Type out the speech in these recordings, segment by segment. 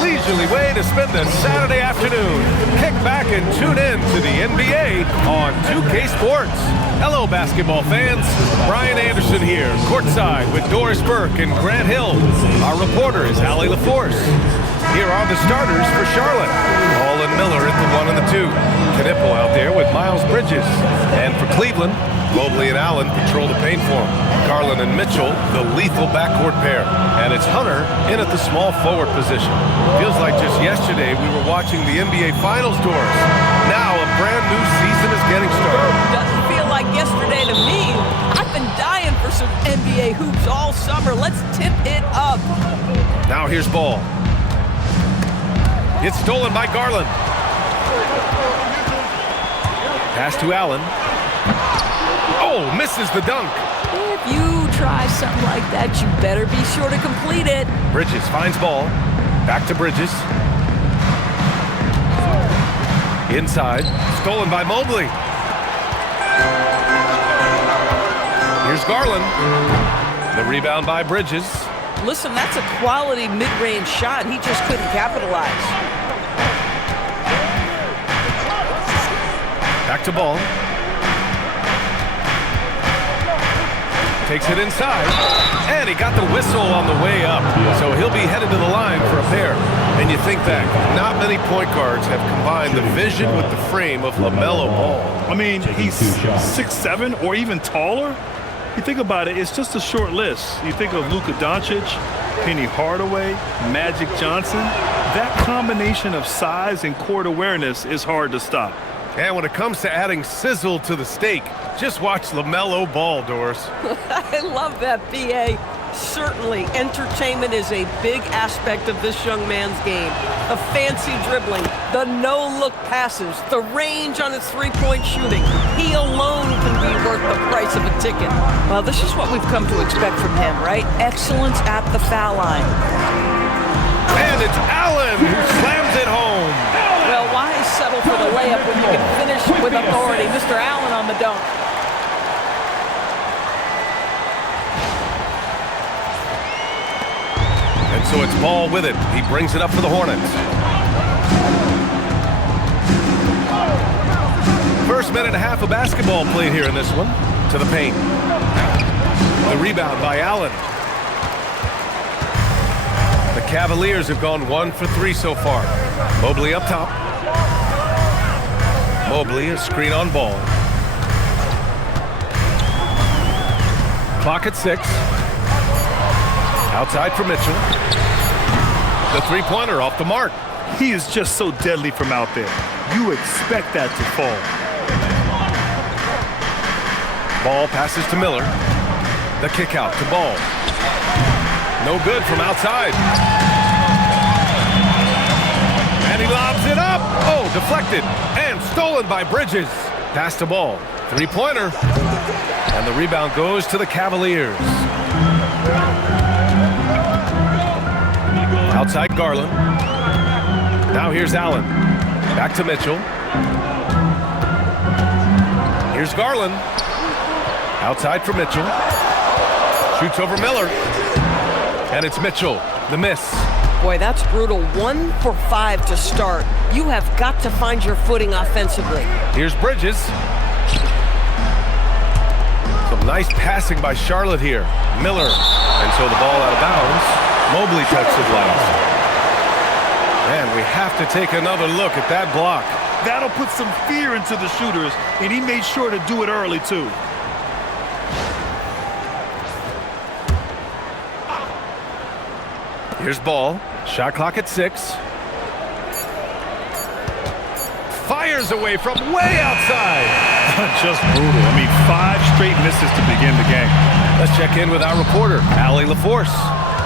Leisurely way to spend the Saturday afternoon. Kick back and tune in to the NBA on 2K Sports. Hello, basketball fans. Brian Anderson here, courtside with Doris Burke and Grant Hill. Our reporter is Allie LaForce. Here are the starters for Charlotte. Hall and Miller at the 1 and the 2. Knipple out there with Miles Bridges. And for Cleveland, Mobley and Allen patrol the paint for him. Garland and Mitchell, the lethal backcourt pair. And it's Hunter in at the small forward position. Feels like just yesterday we were watching the NBA Finals, Doris. Now a brand new season is getting started. Doesn't feel like yesterday to me. I've been dying for some NBA hoops all summer. Let's tip it up. Now here's ball. It's stolen by Garland. Pass to Allen. Oh, misses the dunk. If you try something like that, you better be sure to complete it. Bridges finds ball. Back to Bridges. Inside. Stolen by Mobley. Here's Garland. The rebound by Bridges. Listen, that's a quality mid-range shot. He just couldn't capitalize. Back to ball. Takes it inside. And he got the whistle on the way up. So he'll be headed to the line for a pair. And you think back, not many point guards have combined the vision with the frame of LaMelo Ball. I mean, he's 6'7" or even taller. You think about it, it's just a short list. You think of Luka Doncic, Penny Hardaway, Magic Johnson. That combination of size and court awareness is hard to stop. And when it comes to adding sizzle to the steak, just watch LaMelo Ball, Doris. I love that, B.A. Certainly, entertainment is a big aspect of this young man's game. The fancy dribbling, the no-look passes, the range on his three-point shooting. He alone can be worth the price of a ticket. Well, this is what we've come to expect from him, right? Excellence at the foul line. And it's Allen who slams it home. Well, why settle for the layup when you can finish with authority? Mr. Allen on the dunk. And so it's Ball with it. He brings it up for the Hornets. First minute and a half of basketball played here in this one. To the paint. The rebound by Allen. The Cavaliers have gone 1 for 3 so far. Mobley up top. Mobley, a screen on Ball. Clock at 6. Outside for Mitchell. The three-pointer off the mark. He is just so deadly from out there. You expect that to fall. Ball passes to Miller. The kick out to Ball. No good from outside. And he lobs it up. Oh, deflected. And stolen by Bridges. Pass to Ball. Three-pointer. And the rebound goes to the Cavaliers. Outside Garland. Now here's Allen. Back to Mitchell. Here's Garland. Outside for Mitchell. Shoots over Miller. And it's Mitchell. The miss. Boy, that's brutal. 1 for 5 to start. You have got to find your footing offensively. Here's Bridges. Some nice passing by Charlotte here. Miller. And so the ball out of bounds. Mobley touched it last. And we have to take another look at that block. That'll put some fear into the shooters, and he made sure to do it early, too. Here's Ball. Shot clock at 6. Fires away from way outside. Just brutal. I mean, 5 straight misses to begin the game. Let's check in with our reporter, Allie LaForce.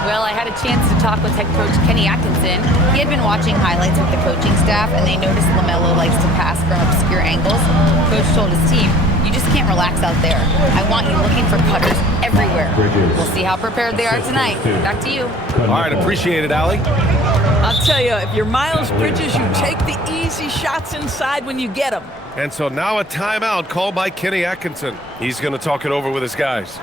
Well, I had a chance to talk with head coach Kenny Atkinson. He had been watching highlights with the coaching staff, and they noticed LaMelo likes to pass from obscure angles. Coach told his team, You just can't relax out there. I want you looking for cutters everywhere. We'll see how prepared they are tonight. Back to you. All right, appreciate it, Allie. I'll tell you, if you're Miles Bridges, you take the easy shots inside when you get them. And so now a timeout called by Kenny Atkinson. He's going to talk it over with his guys.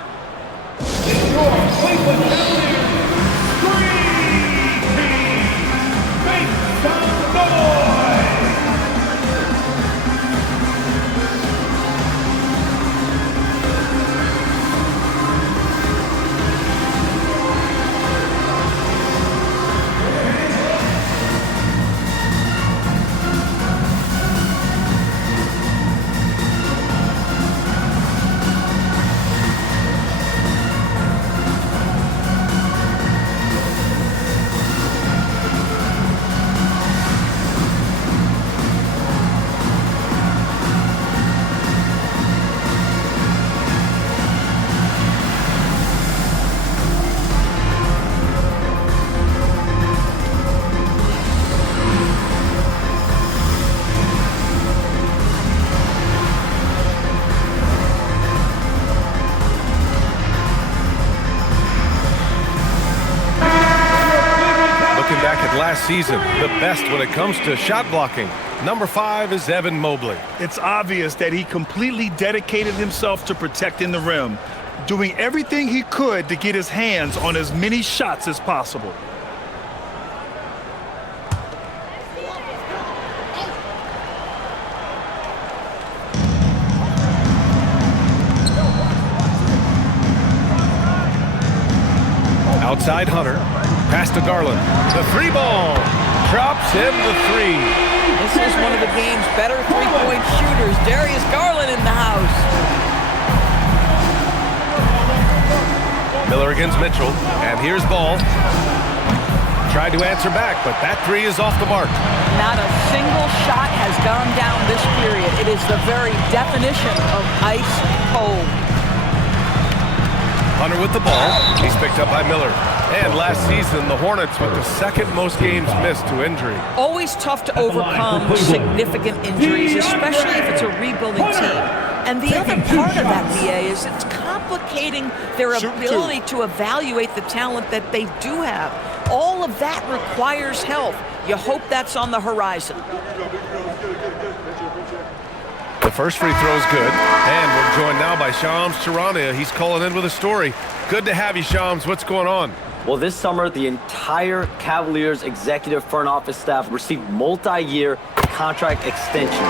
Last season, the best when it comes to shot blocking. Number 5 is Evan Mobley. It's obvious that he completely dedicated himself to protecting the rim, doing everything he could to get his hands on as many shots as possible. Outside Hunter. Pass to Garland. The 3 ball. Drops in the 3. This is one of the game's better three-point shooters. Darius Garland in the house. Miller against Mitchell. And here's Ball. Tried to answer back, but that 3 is off the mark. Not a single shot has gone down this period. It is the very definition of ice cold. Hunter with the ball. He's picked up by Miller. And last season, the Hornets with the second most games missed to injury. Always tough to overcome significant injuries, especially if it's a rebuilding team. And the other part of that, BA, is it's complicating their ability to evaluate the talent that they do have. All of that requires help. You hope that's on the horizon. The first free throw is good. And we're joined now by Shams Charania. He's calling in with a story. Good to have you, Shams. What's going on? Well, this summer, the entire Cavaliers executive front office staff received multi-year contract extensions.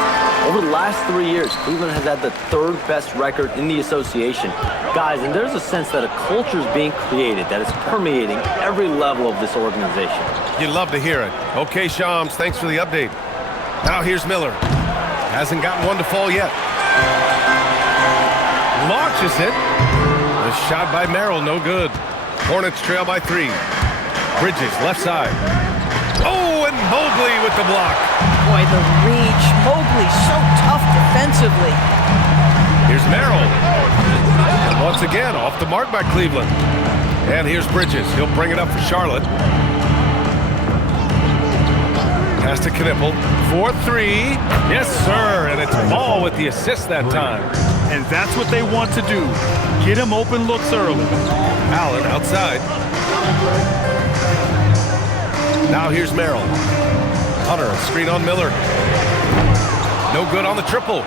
Over the last 3 years, Cleveland has had the 3rd best record in the association. Guys, and there's a sense that a culture is being created that is permeating every level of this organization. You'd love to hear it. Okay, Shams, thanks for the update. Now here's Miller. Hasn't gotten one to fall yet. Launches it. The shot by Merrill, no good. Hornets trail by 3. Bridges, left side. Oh, and Mobley with the block. Boy, the reach. Mobley so tough defensively. Here's Merrill. And once again, off the mark by Cleveland. And here's Bridges. He'll bring it up for Charlotte. Pass to Knippel. 4-3. Yes, sir. And it's Ball with the assist that time. And that's what they want to do. Get him open looks early. Allen outside. Now here's Merrill. Hunter, screen on Miller. No good on the triple.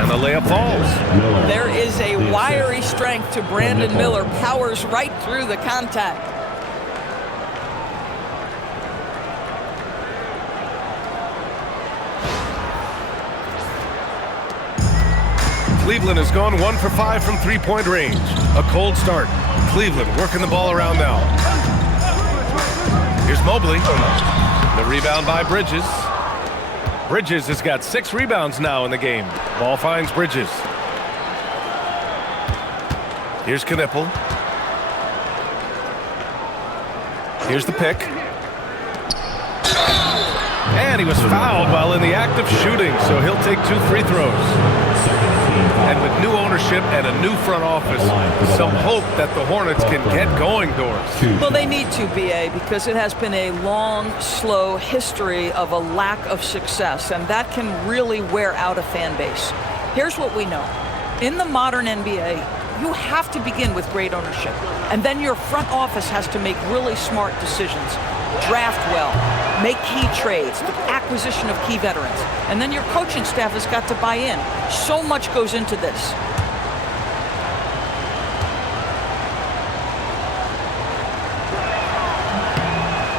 And the layup falls. There is a wiry strength to Brandon Miller. Powers right through the contact. Cleveland has gone 1 for 5 from three-point range. A cold start. Cleveland working the ball around now. Here's Mobley. The rebound by Bridges. Bridges has got 6 rebounds now in the game. Ball finds Bridges. Here's Knippel. Here's the pick. And he was fouled while in the act of shooting, so he'll take 2 free throws. And with new ownership and a new front office, some hope that the Hornets can get going, Doris. Well, they need to, BA, because it has been a long, slow history of a lack of success, and that can really wear out a fan base. Here's what we know. In the modern NBA, you have to begin with great ownership, and then your front office has to make really smart decisions. Draft well, make key trades, the acquisition of key veterans, and then your coaching staff has got to buy in. So much goes into this.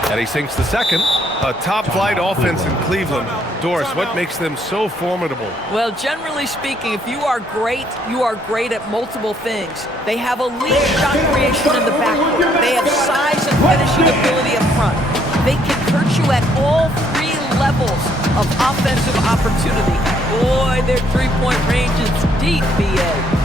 And he sinks the second. A top-flight offense in Cleveland. Doris, what makes them so formidable? Well, generally speaking, if you are great at multiple things. They have elite shot creation in the backcourt. They have size and finishing ability up front. They can hurt you at all three levels of offensive opportunity. Boy, their three-point range is deep, BA.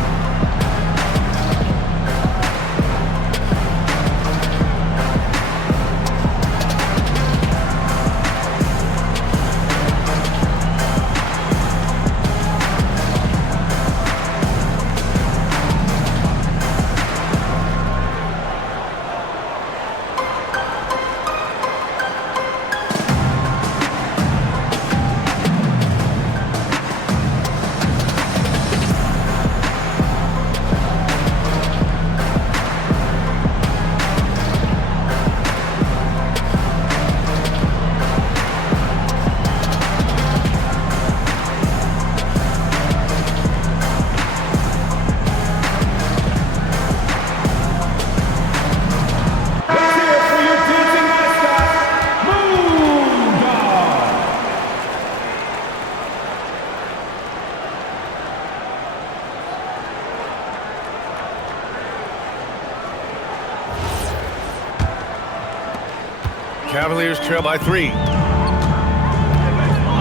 Cavaliers trail by 3.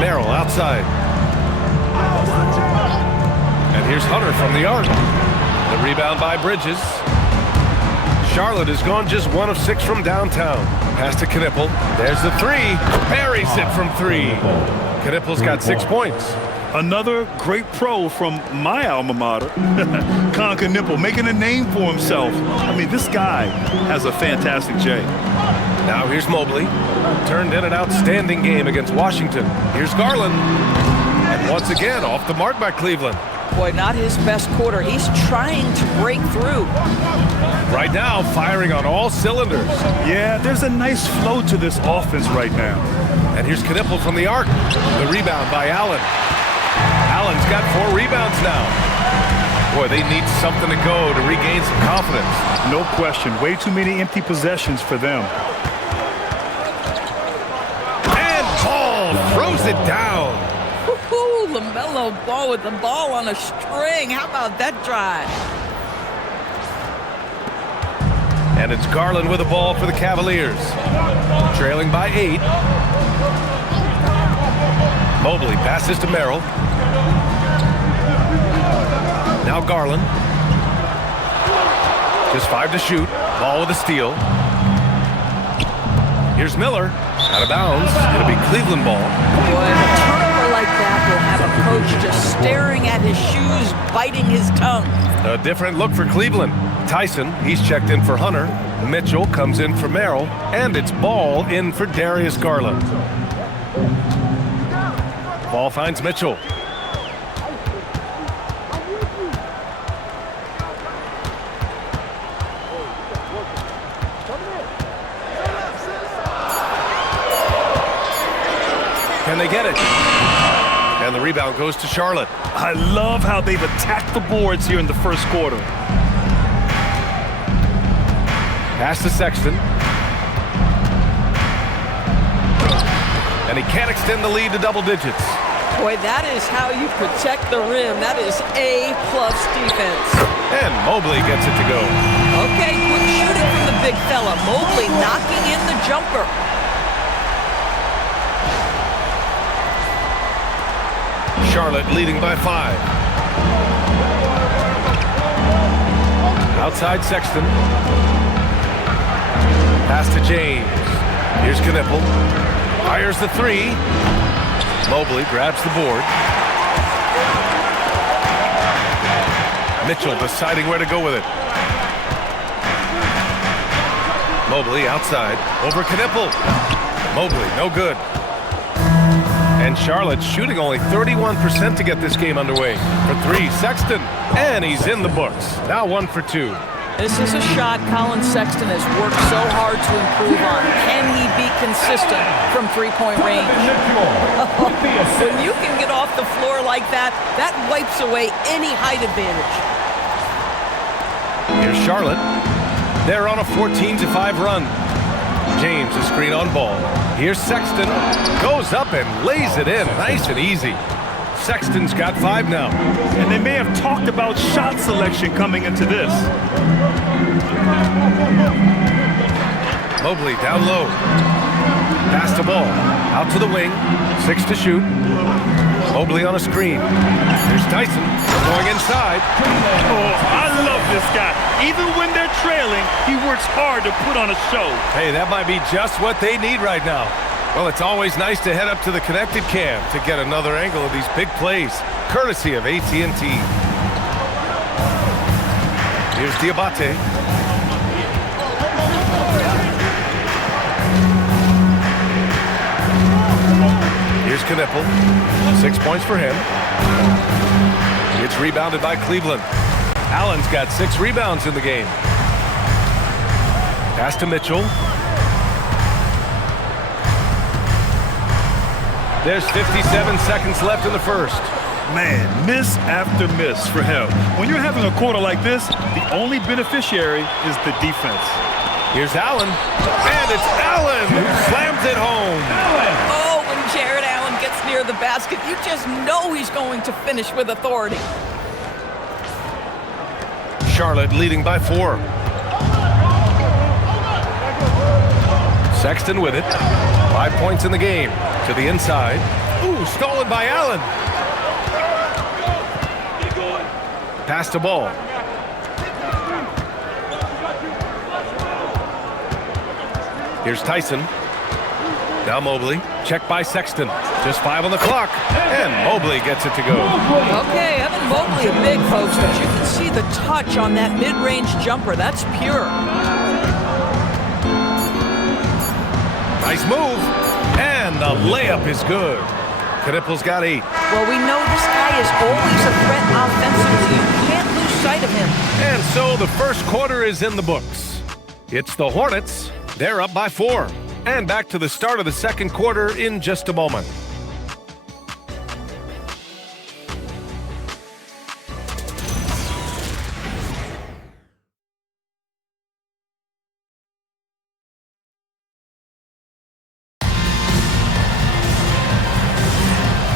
Merrill outside. And here's Hunter from the arc. The rebound by Bridges. Charlotte has gone just 1 of 6 from downtown. Pass to Knippel. There's the 3. Buries it from 3. Knippel's got 6 points. Another great pro from my alma mater, Knippel, making a name for himself. I mean, this guy has a fantastic J. Now here's Mobley. Turned in an outstanding game against Washington. Here's Garland. And once again, off the mark by Cleveland. Boy, not his best quarter. He's trying to break through. Right now, firing on all cylinders. Yeah, there's a nice flow to this offense right now. And here's Knippel from the arc. The rebound by Allen. Allen's got 4 rebounds now. Boy, they need something to go to regain some confidence. No question. Way too many empty possessions for them. And Ball throws it down. Woohoo! LaMelo Ball with the ball on a string. How about that drive? And it's Garland with the ball for the Cavaliers. Trailing by 8. Mobley passes to Merrill. Now Garland. Just 5 to shoot. Ball with a steal. Here's Miller. Out of bounds. It'll be Cleveland ball. Boy, a turnover like that will have a coach just staring at his shoes, biting his tongue. A different look for Cleveland. Tyson, he's checked in for Hunter. Mitchell comes in for Merrill. And it's Ball in for Darius Garland. Ball finds Mitchell. Can they get it? And the rebound goes to Charlotte. I love how they've attacked the boards here in the first quarter. Pass to Sexton. And he can't extend the lead to double digits. Boy, that is how you protect the rim. That is A-plus defense. And Mobley gets it to go. Okay, quick shooting from the big fella. Mobley knocking in the jumper. Charlotte leading by 5. Outside Sexton. Pass to James. Here's Knippel. Fires the 3. Mobley grabs the board. Mitchell deciding where to go with it. Mobley outside, over Knipple. Mobley, no good. And Charlotte shooting only 31% to get this game underway. For three, Sexton, and he's in the books. Now 1 for 2. This is a shot Colin Sexton has worked so hard to improve on. Can he be consistent from three-point range? When you can get off the floor like that, that wipes away any height advantage. Here's Charlotte. They're on a 14-5 run. James, a screen on ball. Here's Sexton. Goes up and lays it in. Nice and easy. Sexton's got 5 now. And they may have talked about shot selection coming into this. Mobley down low. Pass the ball. Out to the wing. 6 to shoot. Mobley on a screen. Here's Tyson going inside. Oh, I love this guy. Even when they're trailing, he works hard to put on a show. Hey, that might be just what they need right now. Well, it's always nice to head up to the connected cam to get another angle of these big plays, courtesy of AT&T. Here's Diabate. Here's Knipple. 6 points for him. It's rebounded by Cleveland. Allen's got 6 rebounds in the game. Pass to Mitchell. There's 57 seconds left in the first. Man, miss after miss for him. When you're having a quarter like this, the only beneficiary is the defense. Here's Allen, and it's Allen who slams it home. Oh, when Jared Allen gets near the basket, you just know he's going to finish with authority. Charlotte leading by 4. Sexton with it. 5 points in the game. To the inside. Ooh, stolen by Allen. Pass the ball. Here's Tyson. Now Mobley. Checked by Sexton. Just 5 on the clock. And Mobley gets it to go. Okay, Evan Mobley a big, folks, but you can see the touch on that mid-range jumper. That's pure. Nice move. And the layup is good. Knipple's got 8. Well, we know this guy is always a threat offensively. You can't lose sight of him. And so the first quarter is in the books. It's the Hornets. They're up by 4. And back to the start of the second quarter in just a moment.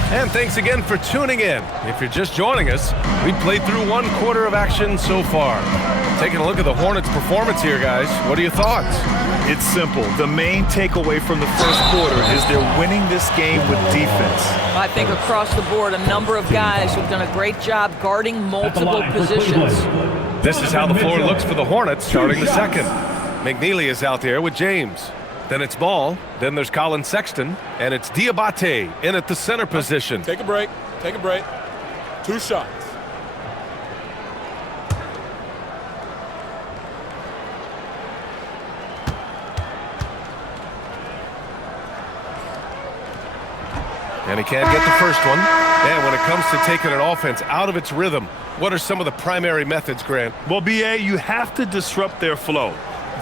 And thanks again for tuning in. If you're just joining us, we played through 1 quarter of action so far. Taking a look at the Hornets' performance here, guys. What are your thoughts? It's simple. The main takeaway from the first quarter is they're winning this game with defense. I think across the board, a number of guys have done a great job guarding multiple positions. This is how the floor looks for the Hornets starting the second. McNeely is out there with James. Then it's Ball. Then there's Colin Sexton. And it's Diabate in at the center position. Take a break. Take a break. 2 shots. And he can't get the first one. And when it comes to taking an offense out of its rhythm, what are some of the primary methods, Grant? Well, B.A., you have to disrupt their flow.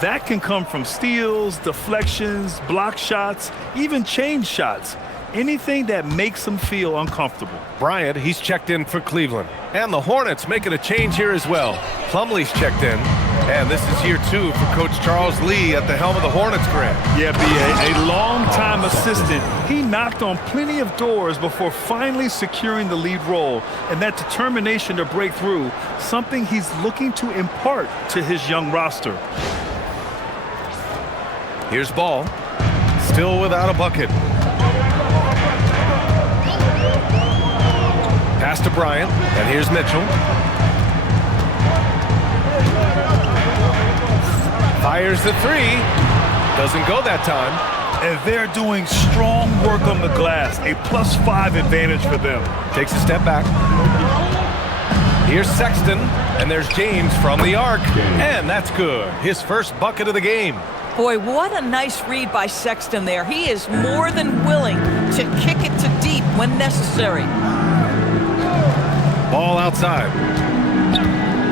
That can come from steals, deflections, block shots, even change shots. Anything that makes them feel uncomfortable. Bryant, he's checked in for Cleveland. And the Hornets making a change here as well. Plumlee's checked in. And this is year 2 for Coach Charles Lee at the helm of the Hornets, Grant. Yeah, B.A., a long-time assistant. He knocked on plenty of doors before finally securing the lead role. And that determination to break through, something he's looking to impart to his young roster. Here's Ball. Still without a bucket. Pass to Bryant. And here's Mitchell. Fires the 3. Doesn't go that time. And they're doing strong work on the glass. A +5 advantage for them. Takes a step back. Here's Sexton, and there's James from the arc, and that's good. His first bucket of the game. Boy, what a nice read by Sexton there. He is more than willing to kick it to deep when necessary. Ball outside.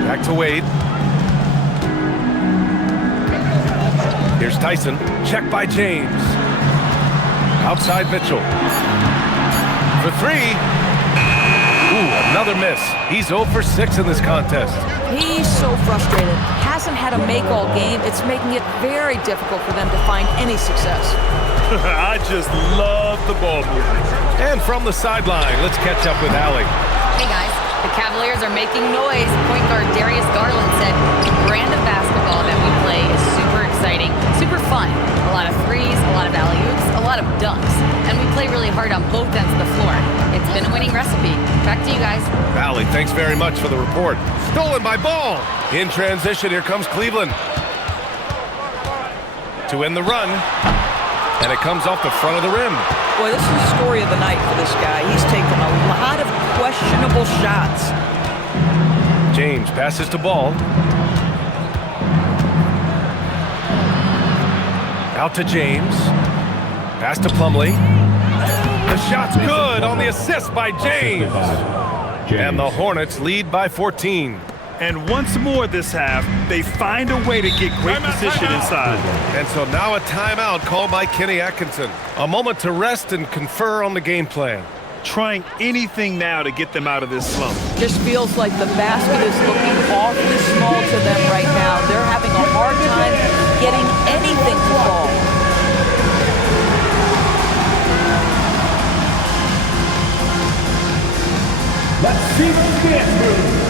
Back to Wade. Here's Tyson. Check by James. Outside Mitchell. For three. Ooh, another miss. He's 0 for 6 in this contest. He's so frustrated. Hasn't had a make all game. It's making it very difficult for them to find any success. I just love the ball movement. And from the sideline, let's catch up with Allie. Hey guys, the Cavaliers are making noise. Point guard Darius Garland said, the brand of basketball that we play is super exciting, super fun. A lot of threes, a lot of alley-oops, a lot of dunks. And we play really hard on both ends of the floor. It's been a winning recipe. Back to you guys. Allie, thanks very much for the report. Stolen by Ball. In transition, here comes Cleveland. To end the run. And it comes off the front of the rim. Boy, this is the story of the night for this guy. He's taken a lot of questionable shots. James passes to Ball. Out to James. Pass to Plumlee. The shot's good on the assist by James. And the Hornets lead by 14. And once more this half, they find a way to get great position inside. And so now a timeout called by Kenny Atkinson. A moment to rest and confer on the game plan. Trying anything now to get them out of this slump. Just feels like the basket is looking awfully small to them right now. They're having a hard time getting anything to fall. Let's see the dance move.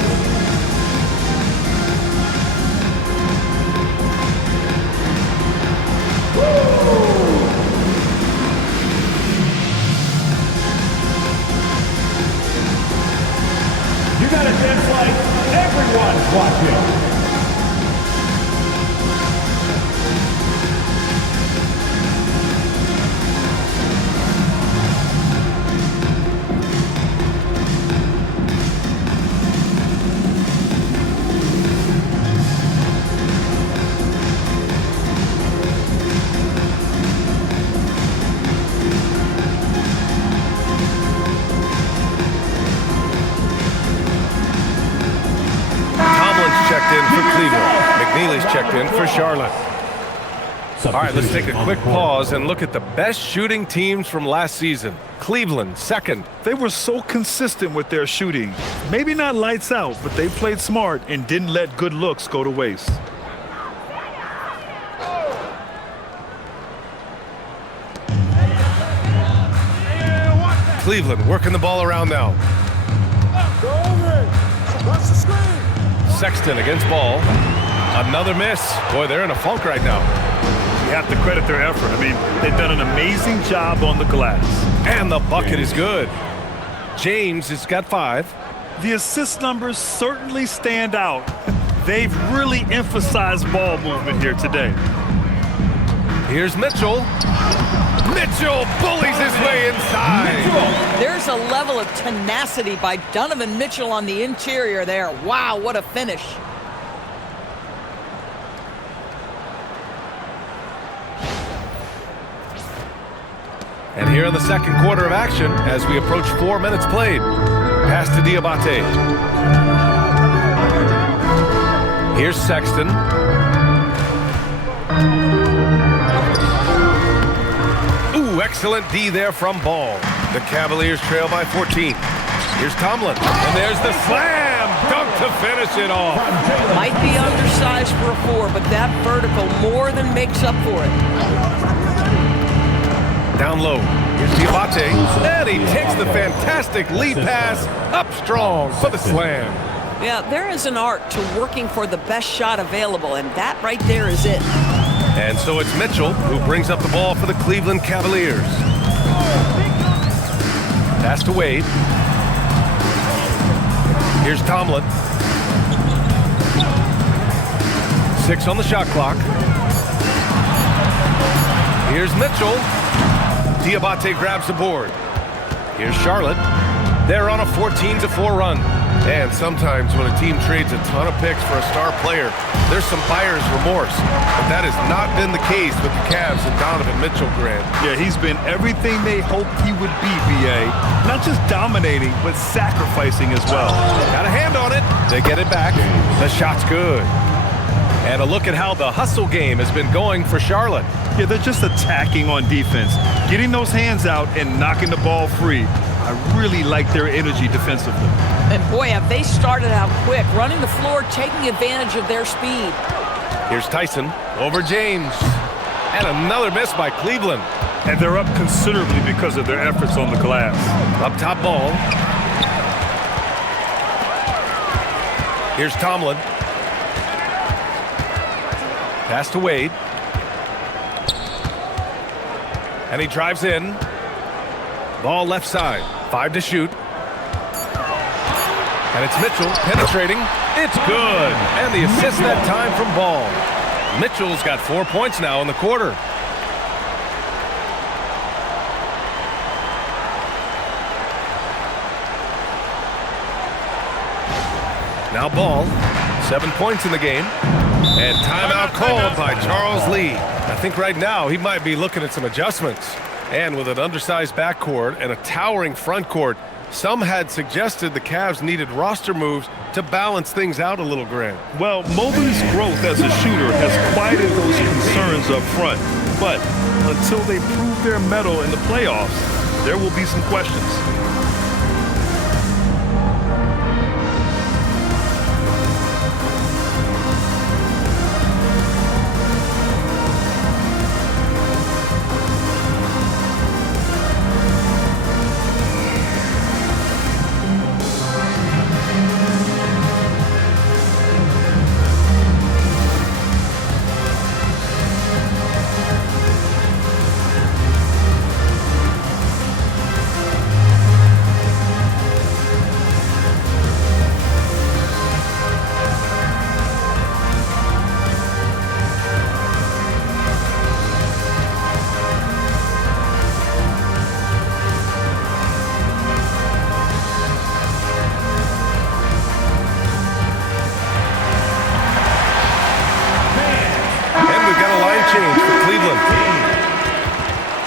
You gotta dance like everyone's watching. Checked in for Charlotte. All right, let's take a quick pause and look at the best shooting teams from last season. Cleveland, second. They were so consistent with their shooting. Maybe not lights out, but they played smart and didn't let good looks go to waste. Cleveland working the ball around now. Sexton against Ball. Another miss. Boy, they're in a funk right now. You have to credit their effort. I mean, they've done an amazing job on the glass. And the bucket is good. James has got 5. The assist numbers certainly stand out. They've really emphasized ball movement here today. Here's Mitchell. Mitchell bullies his way inside. There's a level of tenacity by Donovan Mitchell on the interior there. Wow, what a finish. And here in the second quarter of action, as we approach 4 minutes played. Pass to Diabate. Here's Sexton. Ooh, excellent D there from Ball. The Cavaliers trail by 14. Here's Tomlin. And there's the slam dunk to finish it off. Might be undersized for a 4, but that vertical more than makes up for it. Down low. Here's Diabate. And he takes the fantastic lead pass up strong for the slam. Yeah, there is an art to working for the best shot available, and that right there is it. And so it's Mitchell who brings up the ball for the Cleveland Cavaliers. Pass to Wade. Here's Tomlin. 6 on the shot clock. Here's Mitchell. Diabate grabs the board. Here's Charlotte. They're on a 14-4 run. And sometimes when a team trades a ton of picks for a star player, there's some buyer's remorse. But that has not been the case with the Cavs and Donovan Mitchell, Grant. Yeah, he's been everything they hoped he would be, B.A. Not just dominating, but sacrificing as well. Got a hand on it. They get it back. The shot's good. And a look at how the hustle game has been going for Charlotte. Yeah, they're just attacking on defense, getting those hands out and knocking the ball free. I really like their energy defensively. And boy, have they started out quick, running the floor, taking advantage of their speed. Here's Tyson over James. And another miss by Cleveland. And they're up considerably because of their efforts on the glass. Up top ball. Here's Tomlin. Pass to Wade. And he drives in. Ball left side. 5 to shoot. And it's Mitchell penetrating. It's good. And the assist that time from Ball. Mitchell's got 4 points now in the quarter. Now Ball. 7 points in the game. And timeout called by Charles Lee. I think right now he might be looking at some adjustments. And with an undersized backcourt and a towering front court, some had suggested the Cavs needed roster moves to balance things out a little, Grant. Well, Mobley's growth as a shooter has quieted those concerns up front. But until they prove their mettle in the playoffs, there will be some questions.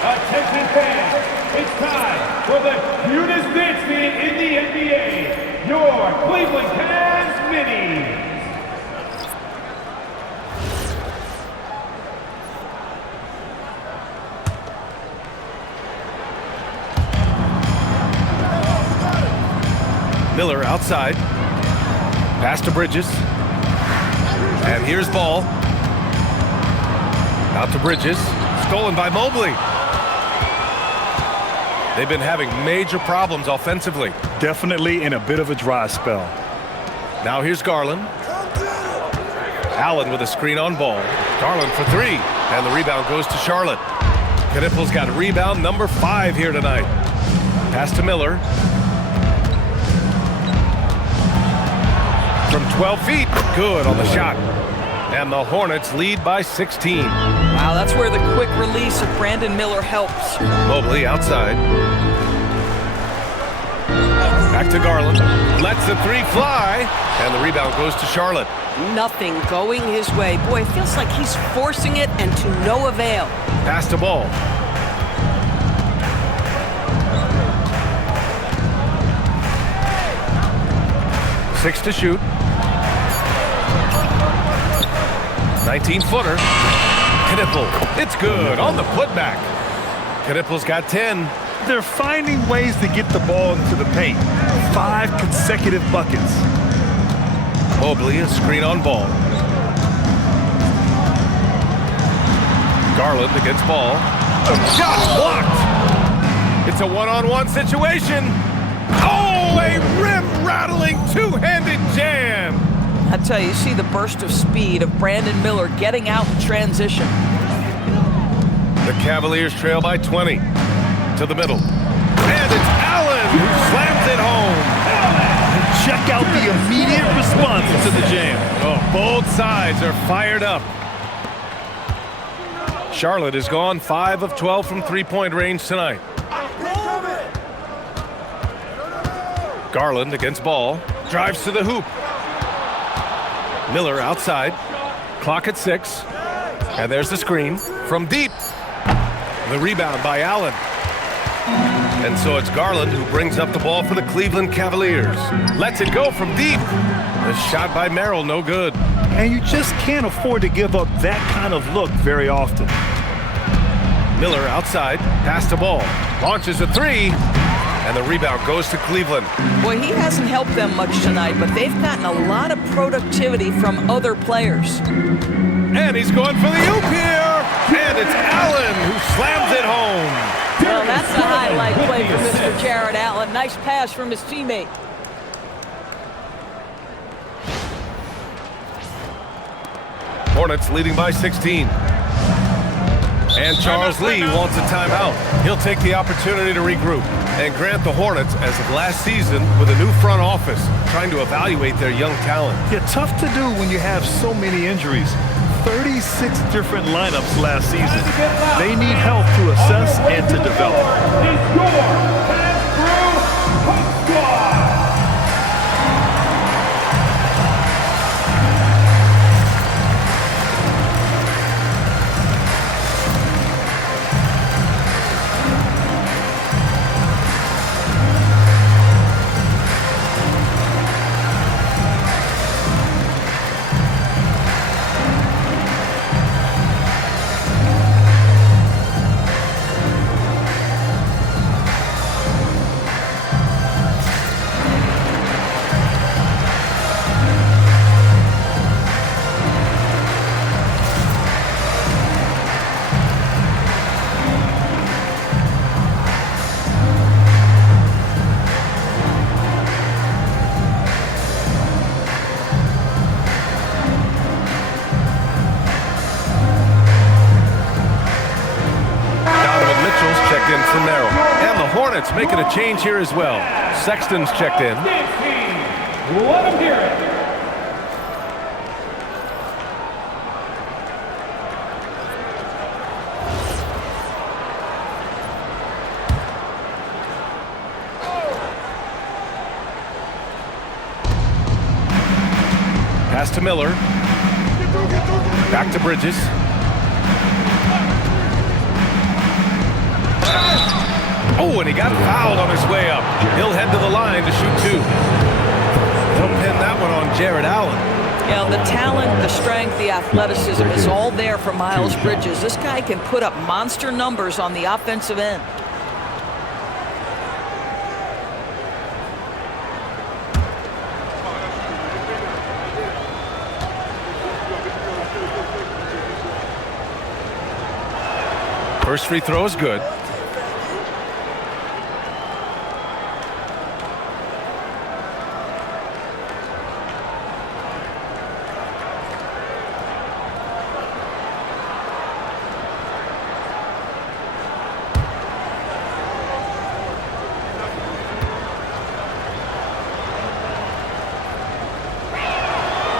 Attention fans, it's time for the cutest dance man in the NBA, your Cleveland Cavs Minis. Miller outside. Pass to Bridges. And here's Ball. Out to Bridges. Stolen by Mobley. They've been having major problems offensively. Definitely in a bit of a dry spell. Now here's Garland. Allen with a screen on Ball. Garland for three. And the rebound goes to Charlotte. Knippel's got rebound number 5 here tonight. Pass to Miller. From 12 feet. Good on the shot. And the Hornets lead by 16. Wow, that's where the quick release of Brandon Miller helps. Mobley outside. Back to Garland. Lets the three fly. And the rebound goes to Charlotte. Nothing going his way. Boy, it feels like he's forcing it and to no avail. Pass to Ball. Six to shoot. 19-footer. Knippel. It's good on the putback. Knippel's got 10. They're finding ways to get the ball into the paint. 5 consecutive buckets. Mobley, a screen on Ball. Garland against Ball. Shot blocked. It's a one-on-one situation. Oh, a rim-rattling two-handed jam. I tell you see the burst of speed of Brandon Miller getting out in transition. The Cavaliers trail by 20 to the middle. And it's Allen who slams it home. Check out the immediate response to the jam. Oh, both sides are fired up. Charlotte has gone 5 of 12 from three-point range tonight. Garland against Ball. Drives to the hoop. Miller outside. Clock at 6. And there's the screen from deep. The rebound by Allen. And so it's Garland who brings up the ball for the Cleveland Cavaliers. Lets it go from deep. The shot by Merrill, no good. And you just can't afford to give up that kind of look very often. Miller outside, pass the ball, launches a 3, and the rebound goes to Cleveland. Boy, he hasn't helped them much tonight, but they've gotten a lot of productivity from other players. And he's going for the oop here, and it's Allen who slams it home. Well, that's a highlight play for Mr. Jared Allen. Nice pass from his teammate. Hornets leading by 16. And Charles Lee wants a timeout. He'll take the opportunity to regroup and grant the Hornets, as of last season, with a new front office, trying to evaluate their young talent. Yeah, tough to do when you have so many injuries. 36 different lineups last season. They need help to assess and to develop. Is your Pass-Through Hook Squad. Hornets making a change here as well. Sexton's checked in. Let him hear it. Pass to Miller. Back to Bridges. Oh, and he got fouled on his way up. He'll head to the line to shoot 2. They'll pin that one on Jared Allen. You know, the talent, the strength, the athleticism is all there for Miles Bridges. This guy can put up monster numbers on the offensive end. First free throw is good.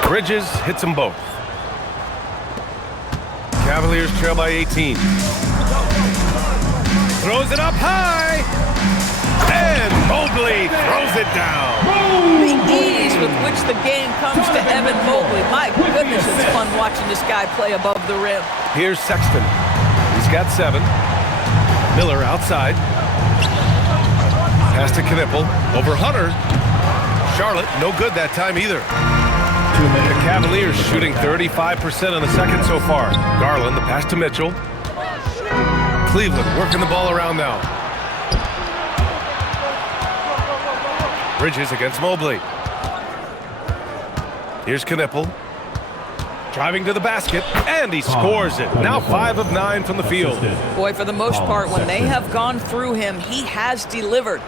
Bridges hits them both. Cavaliers trail by 18. Throws it up high. And Mobley throws it down. The ease with which the game comes to Evan Mobley. My goodness, it's fun watching this guy play above the rim. Here's Sexton. He's got 7. Miller outside. Pass to Knipple. Over Hunter. Charlotte, no good that time either. The Cavaliers shooting 35% in the second so far. Garland, the pass to Mitchell. Cleveland working the ball around now. Bridges against Mobley. Here's Knipple. Driving to the basket, and he scores it. Now 5 of 9 from the field. Boy, for the most part, when they have gone through him, he has delivered.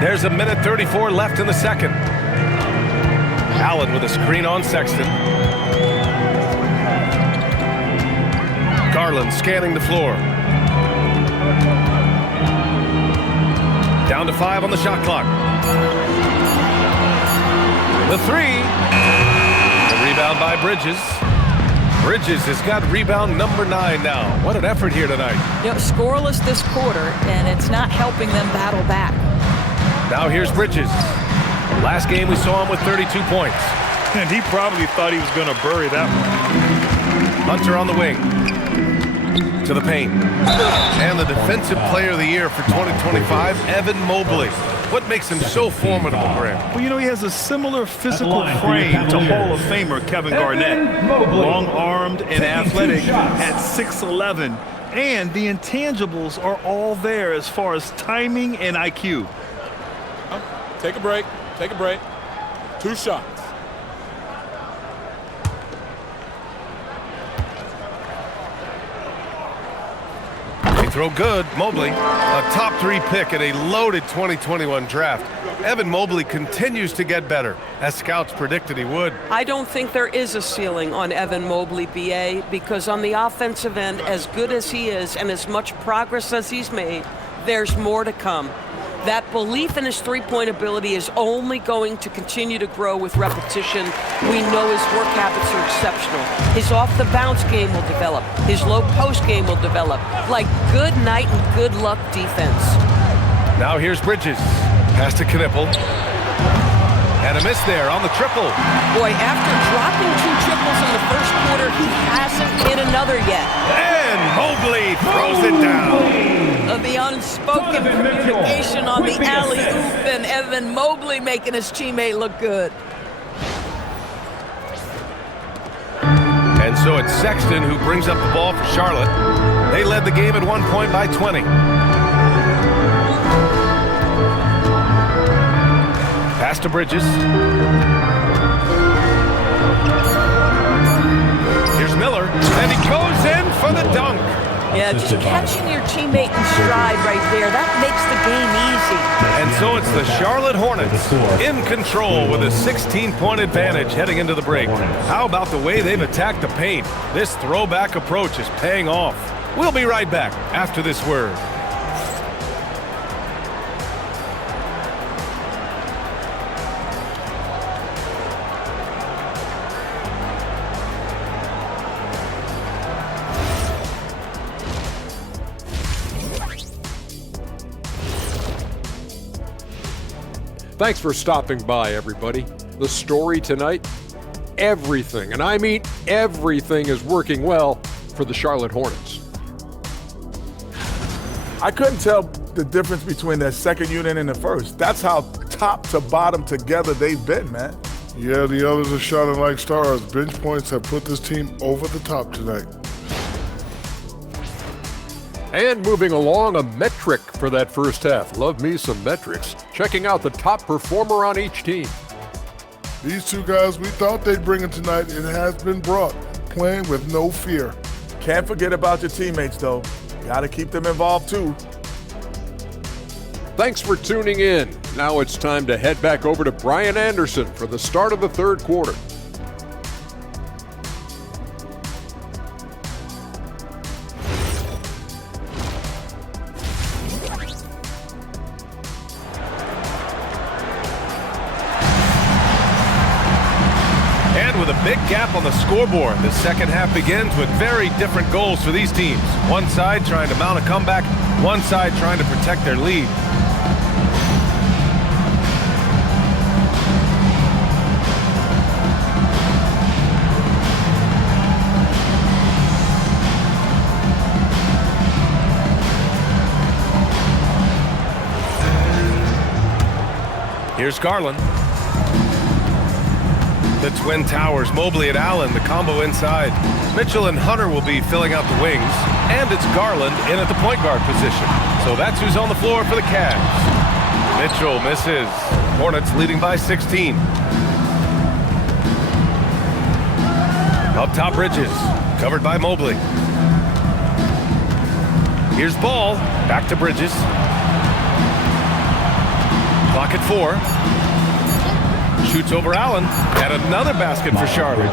There's a minute 34 left in the second. Allen with a screen on Sexton. Garland scanning the floor. Down to 5 on the shot clock. The 3. The rebound by Bridges. Bridges has got rebound number 9 now. What an effort here tonight. You know, scoreless this quarter, and it's not helping them battle back. Now here's Bridges. Last game we saw him with 32 points. And he probably thought he was going to bury that one. Hunter on the wing. To the paint. And the Defensive Player of the Year for 2025, Evan Mobley. What makes him so formidable, Graham? Well, you know, he has a similar physical frame to Hall of Famer Kevin Garnett. Long-armed and athletic at 6'11". And the intangibles are all there as far as timing and IQ. Take a break. Take a break. 2 shots. Throw good. Mobley, a top 3 pick in a loaded 2021 draft. Evan Mobley continues to get better, as scouts predicted he would. I don't think there is a ceiling on Evan Mobley, BA, because on the offensive end, as good as he is and as much progress as he's made, there's more to come. That belief in his three-point ability is only going to continue to grow with repetition. We know his work habits are exceptional. His off-the-bounce game will develop. His low-post game will develop. Like good night and good luck defense. Now here's Bridges. Pass to Knippel. And a miss there on the triple. Boy, after dropping 2 triples in the first quarter, he hasn't hit another yet. And Mobley throws it down. The unspoken communication on the alley-oop, and Evan Mobley making his teammate look good. And so it's Sexton who brings up the ball for Charlotte. They led the game at 1 point by 20. Pass to Bridges. Here's Miller, and he goes in for the dunk. Yeah, just catching your teammate in stride right there, that makes the game easy. And so it's the Charlotte Hornets in control with a 16-point advantage heading into the break. How about the way they've attacked the paint? This throwback approach is paying off. We'll be right back after this word. Thanks for stopping by, everybody. The story tonight, everything, and I mean everything, is working well for the Charlotte Hornets. I couldn't tell the difference between their second unit and the first. That's how top to bottom together they've been, man. Yeah, the others are shining like stars. Bench points have put this team over the top tonight. And moving along, a metric for that first half. Love me some metrics. Checking out the top performer on each team. These 2 guys we thought they'd bring it tonight, it has been brought, playing with no fear. Can't forget about your teammates, though. Gotta keep them involved, too. Thanks for tuning in. Now it's time to head back over to Brian Anderson for the start of the third quarter. With a big gap on the scoreboard, the second half begins with very different goals for these teams. One side trying to mount a comeback, one side trying to protect their lead. Here's Garland. The Twin Towers, Mobley and Allen, the combo inside. Mitchell and Hunter will be filling out the wings. And it's Garland in at the point guard position. So that's who's on the floor for the Cavs. Mitchell misses. Hornets leading by 16. Up top, Bridges. Covered by Mobley. Here's Ball. Back to Bridges. Clock at 4. Shoots over Allen, and another basket for Charlotte.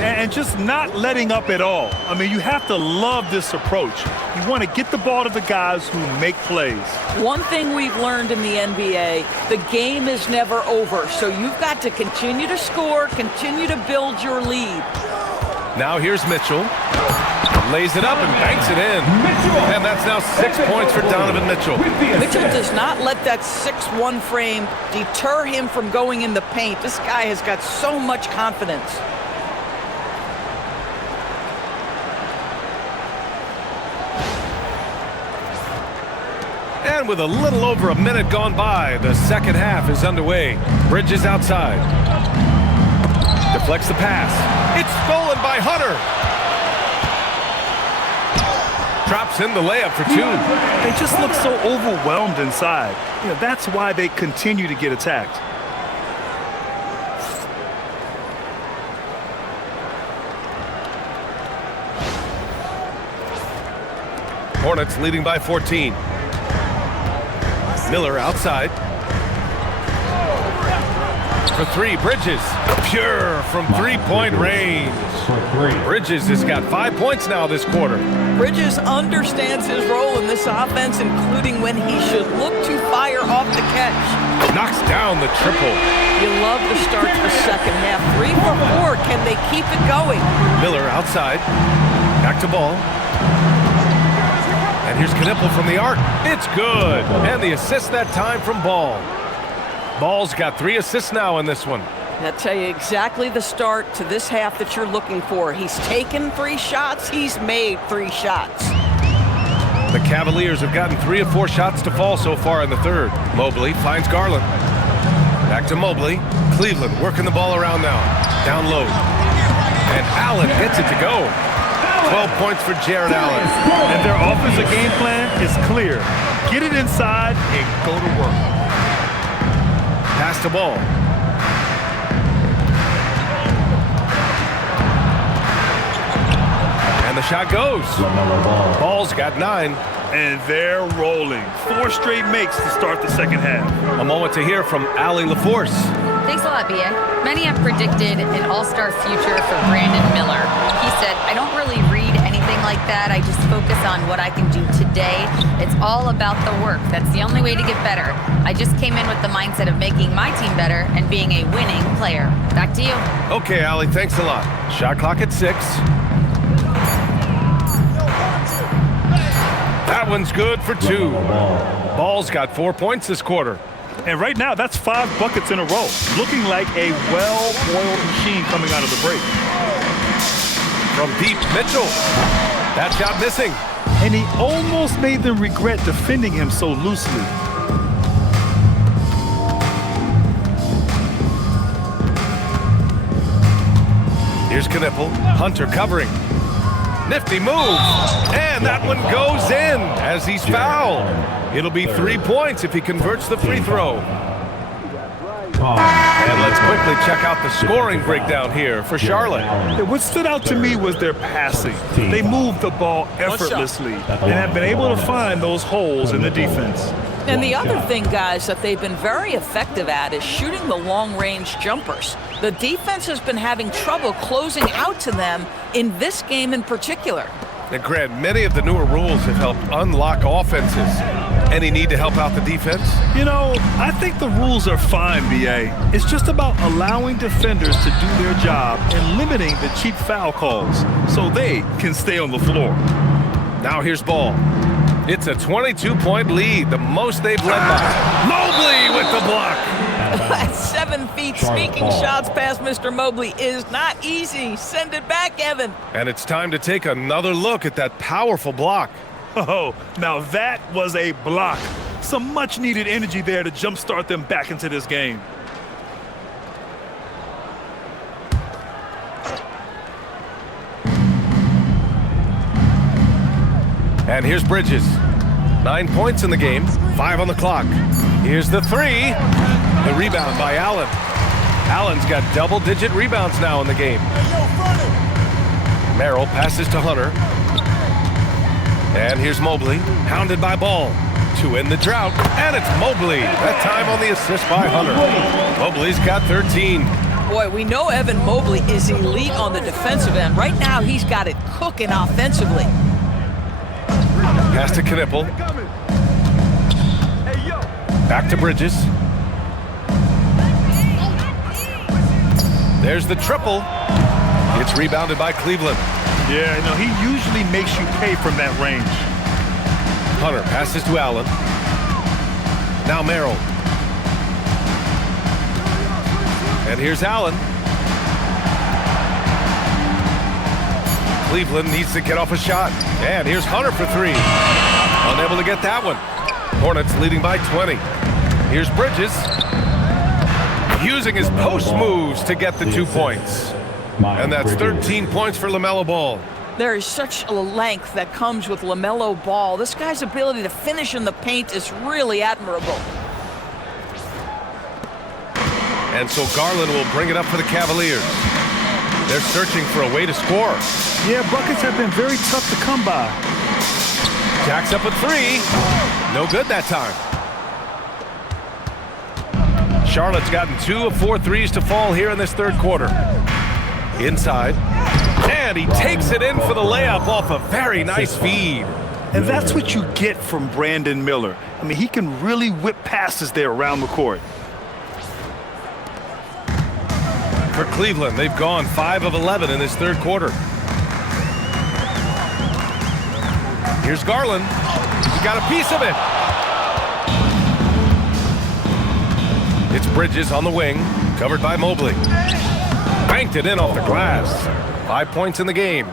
And just not letting up at all. I mean, you have to love this approach. You want to get the ball to the guys who make plays. One thing we've learned in the NBA, the game is never over. So you've got to continue to score, continue to build your lead. Now here's Mitchell. Lays it up and banks it in. And that's now 6 points for Donovan Mitchell. Mitchell does not let that 6'1" frame deter him from going in the paint. This guy has got so much confidence. And with a little over a minute gone by, the second half is underway. Bridges outside. Deflects the pass. It's stolen by Hunter. Drops in the layup for two. They just look so overwhelmed inside. That's why they continue to get attacked. Hornets leading by 14. Miller outside. For three, Bridges. Pure from three-point range. Bridges has got 5 points now this quarter. Bridges understands his role in this offense, including when he should look to fire off the catch. Knocks down the triple. You love the start to the second half. 3 for 4. Can they keep it going? Miller outside. Back to Ball. And here's Knipple from the arc. It's good. And the assist that time from Ball. Ball's got 3 assists now in this one. I'll tell you exactly the start to this half that you're looking for. He's taken 3 shots. He's made 3 shots. The Cavaliers have gotten 3 of 4 shots to fall so far in the third. Mobley finds Garland. Back to Mobley. Cleveland working the ball around now. Down low. And Allen gets it to go. 12 points for Jared Allen. And their offensive game plan is clear. Get it inside and go to work. Pass the ball. And the shot goes. Ball's got 9. And they're rolling. 4 straight makes to start the second half. A moment to hear from Allie LaForce. Thanks a lot, B.A. Many have predicted an all-star future for Brandon Miller. He said, I don't really read anything like that. I just focus on what I can do today. It's all about the work. That's the only way to get better. I just came in with the mindset of making my team better and being a winning player. Back to you. Okay, Allie, thanks a lot. Shot clock at 6. That one's good for 2. Ball's got 4 points this quarter. And right now, that's 5 buckets in a row. Looking like a well-oiled machine coming out of the break. From deep, Mitchell. That shot missing. And he almost made them regret defending him so loosely. Here's Knipple. Hunter covering. Nifty move. And that one goes in as he's fouled. It'll be 3 points if he converts the free throw. And let's quickly check out the scoring breakdown here for Charlotte. What stood out to me was their passing. They moved the ball effortlessly and have been able to find those holes in the defense. And the other thing, guys, that they've been very effective at is shooting the long-range jumpers. The defense has been having trouble closing out to them in this game in particular. And Grant, many of the newer rules have helped unlock offenses. Any need to help out the defense? I think the rules are fine, B.A. It's just about allowing defenders to do their job and limiting the cheap foul calls so they can stay on the floor. Now here's Ball. It's a 22-point lead, the most they've led by. Mobley with the block. At 7 feet, sneaking shots past Mr. Mobley is not easy. Send it back, Evan. And it's time to take another look at that powerful block. Oh, now that was a block. Some much-needed energy there to jumpstart them back into this game. And here's Bridges. 9 points in the game, 5 on the clock. Here's the 3. The rebound by Allen. Allen's got double-digit rebounds now in the game. Merrill passes to Hunter. And here's Mobley, hounded by Ball. To end the drought, and it's Mobley. That time on the assist by Hunter. Mobley's got 13. Boy, we know Evan Mobley is elite on the defensive end. Right now, he's got it cooking offensively. Pass to Knipple. Back to Bridges. There's the triple. It's rebounded by Cleveland. Yeah, no, he usually makes you pay from that range. Hunter passes to Allen. Now Merrill. And here's Allen. Cleveland needs to get off a shot. And here's Hunter for three. Unable to get that one. Hornets leading by 20. Here's Bridges. Using his post moves to get the 2 points. And that's 13 points for LaMelo Ball. There is such a length that comes with LaMelo Ball. This guy's ability to finish in the paint is really admirable. And so Garland will bring it up for the Cavaliers. They're searching for a way to score. Yeah, buckets have been very tough to come by. Jacks up a three. No good that time. Charlotte's gotten 2 of 4 threes to fall here in this third quarter. Inside. And he takes it in for the layup off a very nice feed. And that's what you get from Brandon Miller. I mean, he can really whip passes there around the court. For Cleveland, they've gone 5 of 11 in this third quarter. Here's Garland. He's got a piece of it. It's Bridges on the wing, covered by Mobley. Banked it in off the glass. 5 points in the game.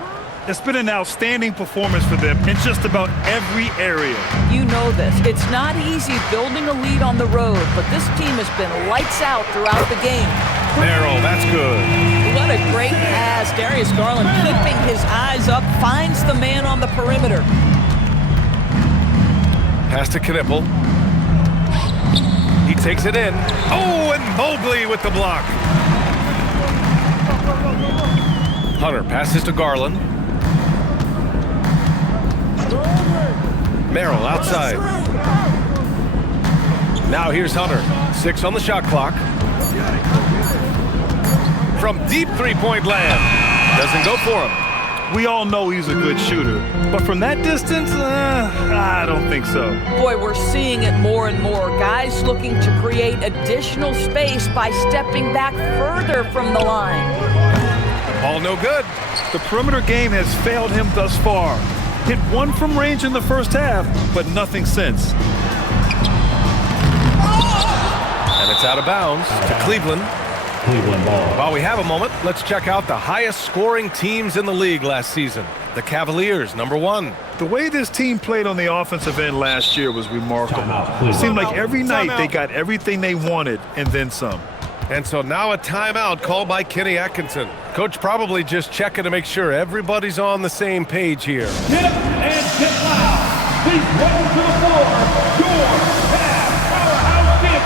It's been an outstanding performance for them in just about every area. You know this. It's not easy building a lead on the road, but this team has been lights out throughout the game. Merrill, that's good. What a great pass. Darius Garland keeping his eyes up, finds the man on the perimeter. Pass to Knipple. He takes it in. Oh, and Mobley with the block. Hunter passes to Garland. Merrill outside. Now here's Hunter. 6 on the shot clock. From deep three-point land. Doesn't go for him. We all know he's a good shooter, but from that distance, I don't think so. Boy, we're seeing it more and more. Guys looking to create additional space by stepping back further from the line. All no good. The perimeter game has failed him thus far. Hit 1 from range in the first half, but nothing since. And it's out of bounds to Cleveland. While we have a moment, let's check out the highest scoring teams in the league last season. The Cavaliers, number 1. The way this team played on the offensive end last year was remarkable. It seemed like every night they got everything they wanted and then some. And so now a timeout called by Kenny Atkinson. Coach probably just checking to make sure everybody's on the same page here. Get up and get loud. Please welcome to the floor, your Cavs powerhouse dance team.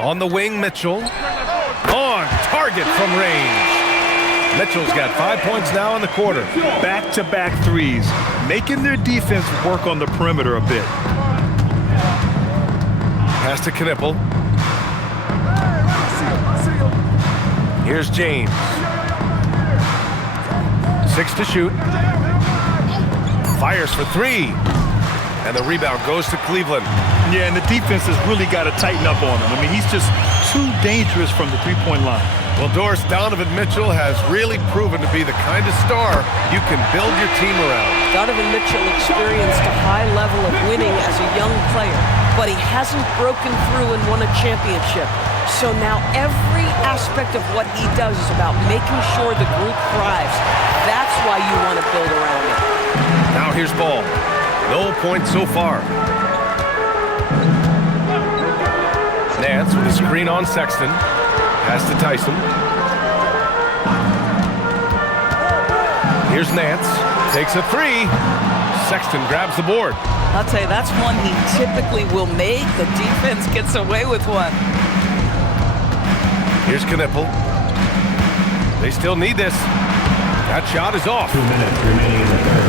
On the wing, Mitchell. On target from range. Mitchell's got 5 points now in the quarter. Back-to-back threes, making their defense work on the perimeter a bit. Pass to Knipple. Here's James. 6 to shoot. Fires for 3. And the rebound goes to Cleveland. Yeah, and the defense has really got to tighten up on him. I mean, he's just too dangerous from the three-point line. Well, Doris, Donovan Mitchell has really proven to be the kind of star you can build your team around. Donovan Mitchell experienced a high level of winning as a young player, but he hasn't broken through and won a championship. So now every aspect of what he does is about making sure the group thrives. That's why you want to build around it. Now here's ball. No points so far. Nance with a screen on Sexton. Pass to Tyson. Here's Nance. Takes a three. Sexton grabs the board. I'll tell you, that's one he typically will make. The defense gets away with one. Here's Knipple. They still need this. That shot is off. 2 minutes remaining in the third.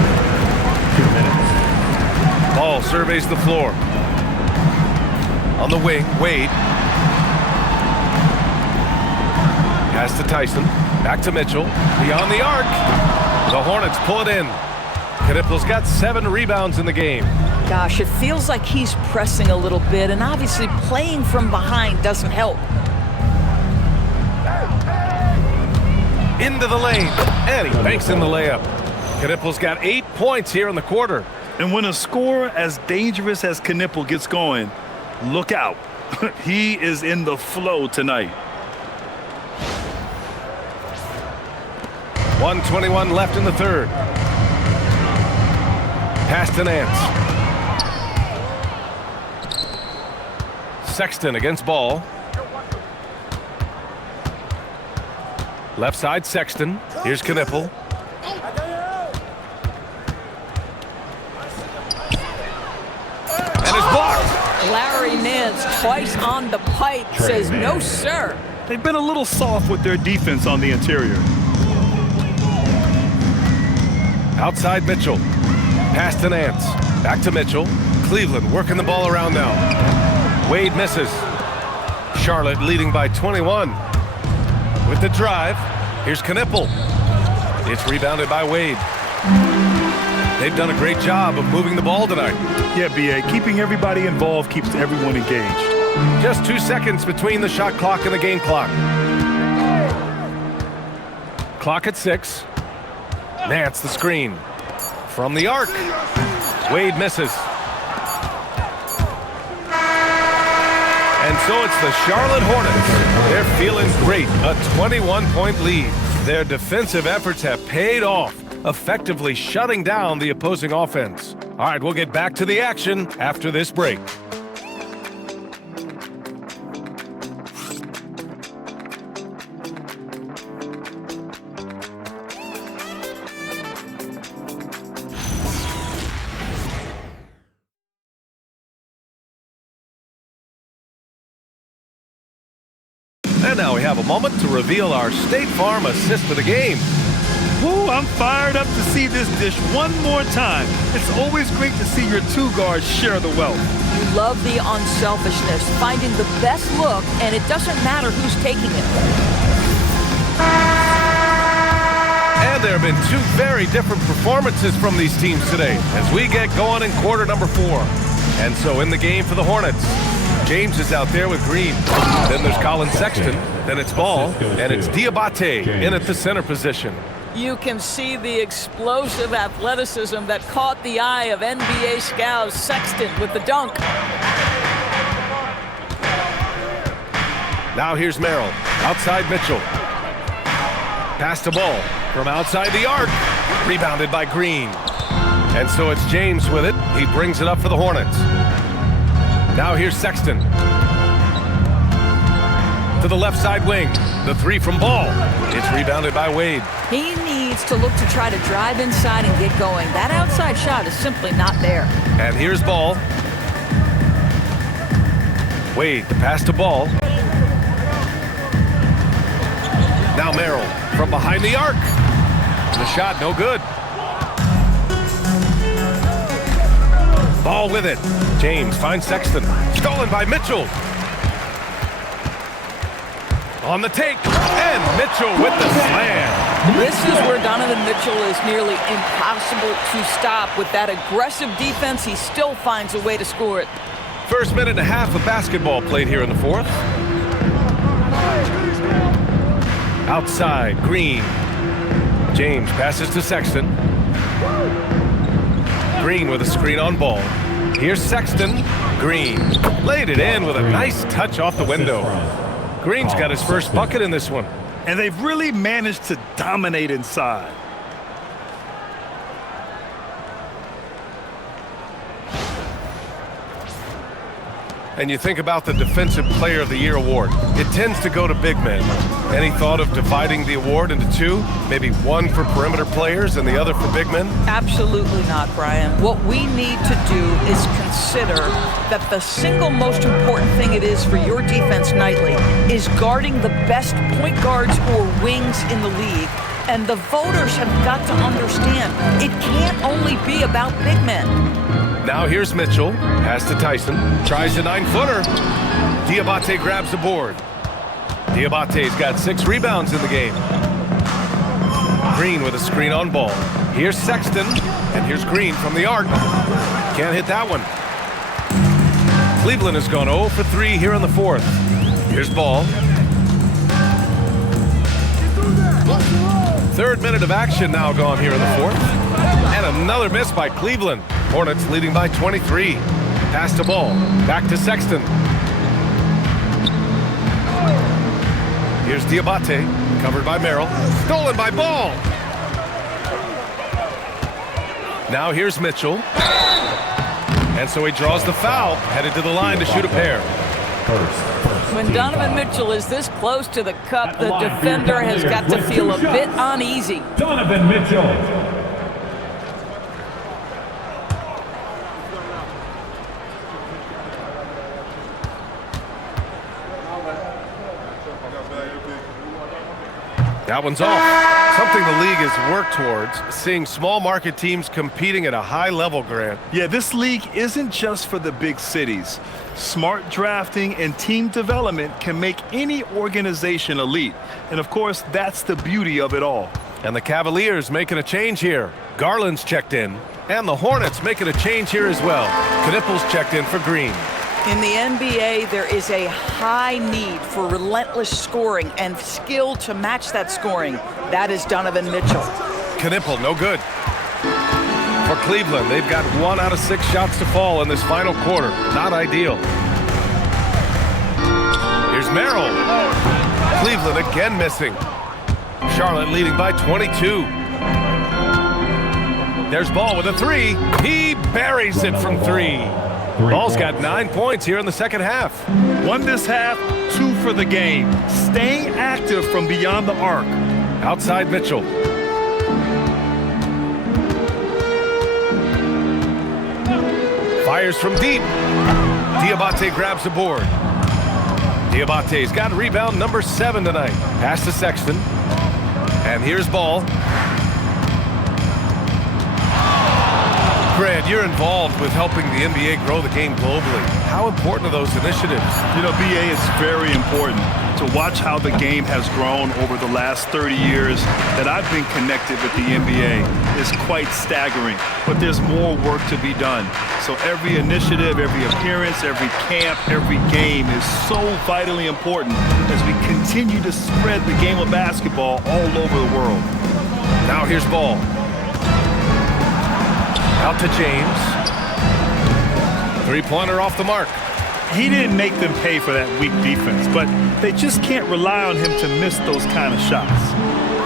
2 minutes. Ball surveys the floor. On the wing, Wade. Pass to Tyson. Back to Mitchell. Beyond the arc. The Hornets pull it in. Knipple's got 7 rebounds in the game. Gosh, it feels like he's pressing a little bit, and obviously playing from behind doesn't help. Into the lane. And he banks in the layup. Knipple's got 8 points here in the quarter. And when a scorer as dangerous as Knipple gets going, look out. He is in the flow tonight. 1:21 left in the third. Pass to Nance. Sexton against ball. Left side, Sexton. Here's Knipple. And it's blocked. Larry Nance, twice on the pipe, says no, sir. They've been a little soft with their defense on the interior. Outside Mitchell. Pass to Nance. Back to Mitchell. Cleveland working the ball around now. Wade misses. Charlotte leading by 21. With the drive, here's Knipple. It's rebounded by Wade. They've done a great job of moving the ball tonight. Yeah, B.A., keeping everybody involved keeps everyone engaged. Just 2 seconds between the shot clock and the game clock. Clock at 6. Nance the screen. From the arc. Wade misses. And so it's the Charlotte Hornets. They're feeling great. A 21-point lead. Their defensive efforts have paid off, effectively shutting down the opposing offense. All right, we'll get back to the action after this break. And now we have a moment to reveal our State Farm assist of the game. Woo, I'm fired up to see this dish one more time. It's always great to see your 2 guards share the wealth. You love the unselfishness, finding the best look, and it doesn't matter who's taking it. And there have been 2 very different performances from these teams today as we get going in quarter number 4. And so in the game for the Hornets, James is out there with Green. Then there's Colin Sexton. Then it's Ball. And it's Diabate in at the center position. You can see the explosive athleticism that caught the eye of NBA scout Sexton with the dunk. Now here's Merrill. Outside Mitchell. Pass to Ball from outside the arc. Rebounded by Green. And so it's James with it. He brings it up for the Hornets. Now here's Sexton. To the left side wing. The 3 from Ball. It's rebounded by Wade. He needs to look to try to drive inside and get going. That outside shot is simply not there. And here's Ball. Wade, the pass to Ball. Now Merrill from behind the arc. The shot no good. Ball with it. James finds Sexton. Stolen by Mitchell. On the take. And Mitchell with the slam. This is where Donovan Mitchell is nearly impossible to stop. With that aggressive defense, he still finds a way to score it. First minute and a half of basketball played here in the fourth. Outside, Green. James passes to Sexton. Green with a screen on ball. Here's Sexton. Green laid it in with a nice touch off the window. Green's got his first bucket in this one. And they've really managed to dominate inside. And you think about the Defensive Player of the Year award. It tends to go to big men. Any thought of dividing the award into two? Maybe one for perimeter players and the other for big men? Absolutely not, Brian. What we need to do is consider that the single most important thing it is for your defense nightly is guarding the best point guards or wings in the league. And the voters have got to understand it can't only be about big men. Now here's Mitchell. Pass to Tyson. Tries a 9-footer. Diabate grabs the board. Diabate's got 6 rebounds in the game. Green with a screen on ball. Here's Sexton. And here's Green from the arc. Can't hit that one. Cleveland has gone 0 for 3 here in the fourth. Here's Ball. Third minute of action now gone here in the fourth. And another miss by Cleveland. Hornets leading by 23. Pass to Ball. Back to Sexton. Here's Diabate. Covered by Merrill. Stolen by Ball. Now here's Mitchell. And so he draws the foul. Headed to the line to shoot a pair. When Donovan Mitchell is this close to the cup, the defender has got to feel a bit uneasy. Donovan Mitchell. That one's off. Something the league has worked towards, seeing small market teams competing at a high level, Grant. Yeah, this league isn't just for the big cities. Smart drafting and team development can make any organization elite. And of course, that's the beauty of it all. And the Cavaliers making a change here. Garland's checked in. And the Hornets making a change here as well. Knippel's checked in for Green. In the NBA, there is a high need for relentless scoring and skill to match that scoring. That is Donovan Mitchell. Knippel, no good. For Cleveland, they've got 1 out of 6 shots to fall in this final quarter. Not ideal. Here's Merrill. Cleveland again missing. Charlotte leading by 22. There's Ball with a 3. He buries it from 3. Ball's got 9 points here in the second half. 1 this half, 2 for the game. Staying active from beyond the arc. Outside Mitchell. Fires from deep. Diabate grabs the board. Diabate's got rebound number 7 tonight. Pass to Sexton. And here's Ball. Grant, you're involved with helping the NBA grow the game globally. How important are those initiatives? You know, BA, it's very important to watch how the game has grown over the last 30 years that I've been connected with the NBA. Is quite staggering, but there's more work to be done. So every initiative, every appearance, every camp, every game is so vitally important as we continue to spread the game of basketball all over the world. Now here's Ball. Out to James. 3-pointer off the mark. He didn't make them pay for that weak defense, but they just can't rely on him to miss those kind of shots.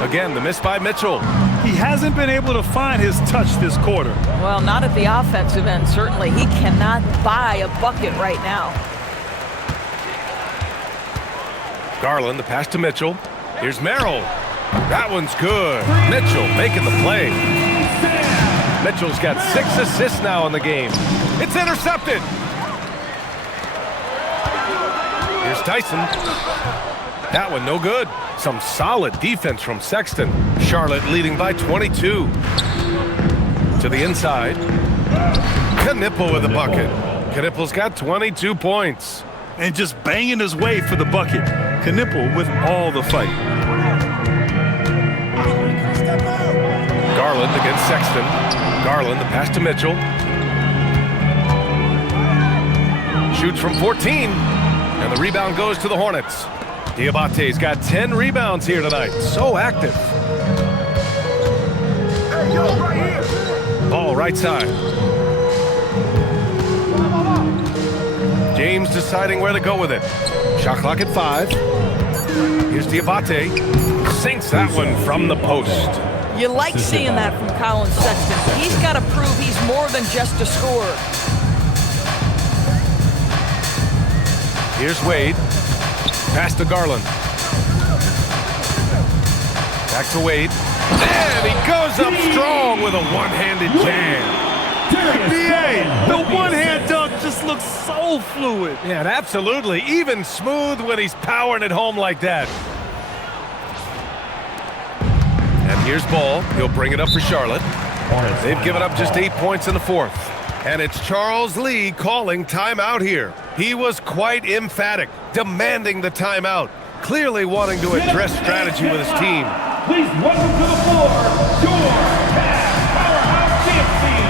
Again, the miss by Mitchell. He hasn't been able to find his touch this quarter. Well, not at the offensive end, certainly. He cannot buy a bucket right now. Garland, the pass to Mitchell. Here's Merrill. That one's good. Mitchell making the play. Mitchell's got 6 assists now in the game. It's intercepted. Here's Tyson. That one no good. Some solid defense from Sexton. Charlotte leading by 22. To the inside. Knippel with the bucket. Knippel's got 22 points. And just banging his way for the bucket. Knippel with all the fight. Garland against Sexton. Garland, the pass to Mitchell. Shoots from 14. And the rebound goes to the Hornets. Diabate's got 10 rebounds here tonight. So active. Ball right side. James deciding where to go with it. Shot clock at 5. Here's Diabate. Sinks that one from the post. You like seeing that from Colin Sexton. He's got to prove he's more than just a scorer. Here's Wade. Pass to Garland. Back to Wade. And he goes up strong with a one-handed jam. NBA, the one-hand dunk just looks so fluid. Yeah, and absolutely. Even smooth when he's powering it home like that. And here's Ball. He'll bring it up for Charlotte. They've given up just 8 points in the fourth. And it's Charles Lee calling timeout here. He was quite emphatic, demanding the timeout, clearly wanting to address strategy with his team. Please welcome to the floor, your Cavs powerhouse dance team.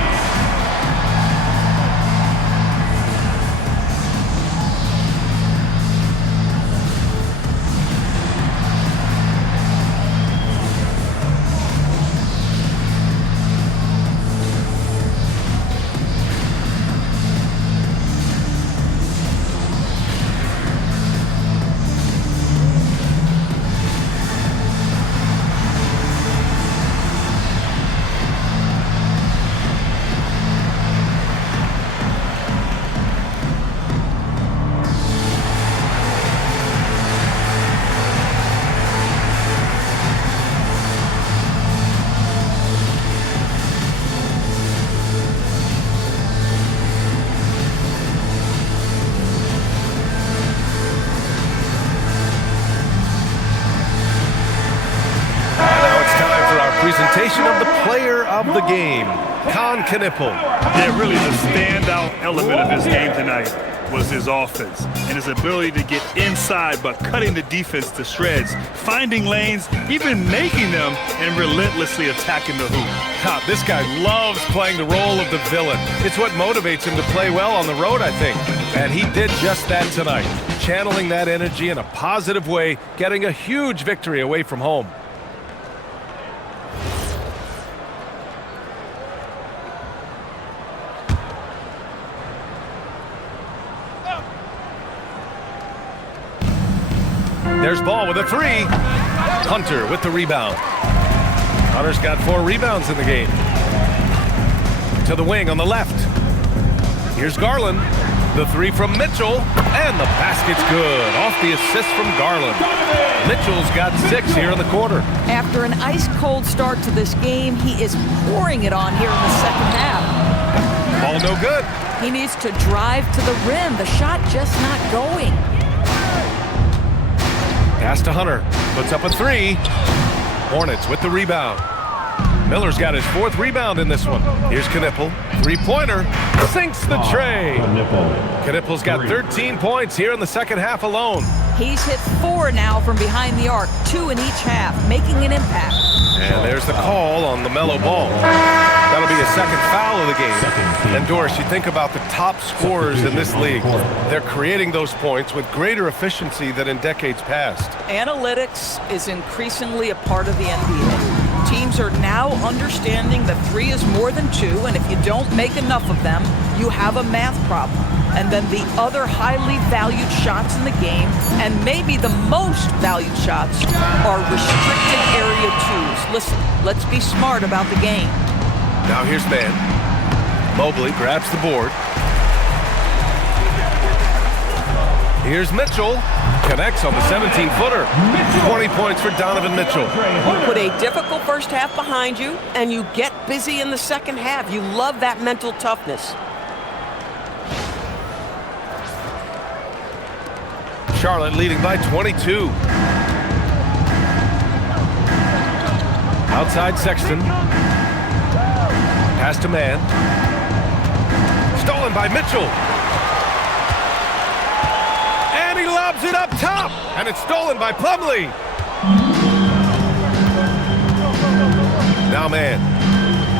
Presentation of the player of the game, Con Knippel. Yeah, really the standout element of his game tonight was his offense and his ability to get inside but cutting the defense to shreds, finding lanes, even making them, and relentlessly attacking the hoop. God, this guy loves playing the role of the villain. It's what motivates him to play well on the road, I think. And he did just that tonight, channeling that energy in a positive way, getting a huge victory away from home. There's Ball with a 3. Hunter with the rebound. Hunter's got 4 rebounds in the game. To the wing on the left. Here's Garland. The 3 from Mitchell. And the basket's good. Off the assist from Garland. Mitchell's got 6 here in the quarter. After an ice-cold start to this game, he is pouring it on here in the second half. Ball no good. He needs to drive to the rim. The shot just not going. Pass to Hunter. Puts up a 3. Hornets with the rebound. Miller's got his 4th rebound in this one. Here's Knippel. 3-pointer. Sinks the tray. Knippel's got 13 points here in the second half alone. He's hit 4 now from behind the arc. 2 in each half, making an impact. And there's the call on the Melo Ball. That'll be a second foul of the game. And Doris, you think about the top scorers in this league. They're creating those points with greater efficiency than in decades past. Analytics is increasingly a part of the NBA. Teams are now understanding that 3 is more than 2, and if you don't make enough of them, you have a math problem. And then the other highly valued shots in the game, and maybe the most valued shots, are restricted area 2s. Listen, let's be smart about the game. Now here's man. Mobley grabs the board. Here's Mitchell. Connects on the 17-footer. 20 points for Donovan Mitchell. You put a difficult first half behind you, and you get busy in the second half. You love that mental toughness. Charlotte leading by 22. Outside Sexton. Pass to man. Stolen by Mitchell. And he lobs it up top. And it's stolen by Plumlee. Now man.